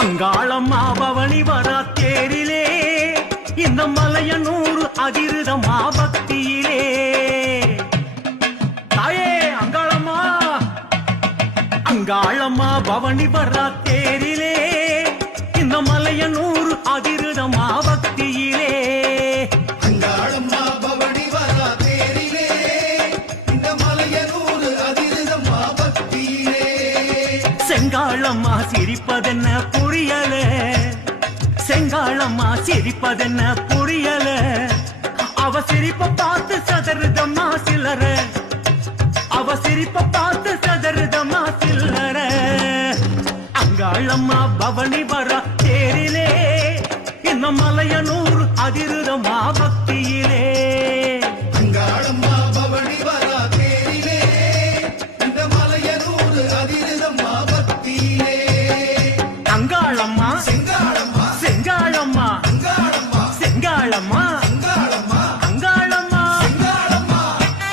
அங்காளம்மா பவனி வரா தேரிலே இந்த மலையனூர் அதிருதமா பக்தியிலே தாயே அங்காளம்மா அங்காளம்மா பவனி வரா தேரிலே இந்த மலையனூர் அதிருதமா பக்தியிலே அங்காளம்மா பவனி வரா தேரிலே இந்த மலையனூர் அதிருதமா பக்தியிலே செங்காளம்மா சிரிப்பதென்ன புரியல செங்காளம்மா சிரிப்பதென்ன புரியல அவ சிரிப்ப பார்த்து சதறுதம்மா சில்லற அவ சிரிப்ப பார்த்து சதறுதம்மா சில்லற அங்காளம்மா பவனி வர தேரிலே இந்த மலையனூர் அதிருதமா பக்தியிலே அங்காளம்மா பவனி வரா தேரிலே இந்த மலையனூர் அதிருதமா பக்தியிலே அங்காளம்மா செங்காளம்மா செங்காளம்மா அங்காளம்மா செங்காளம்மா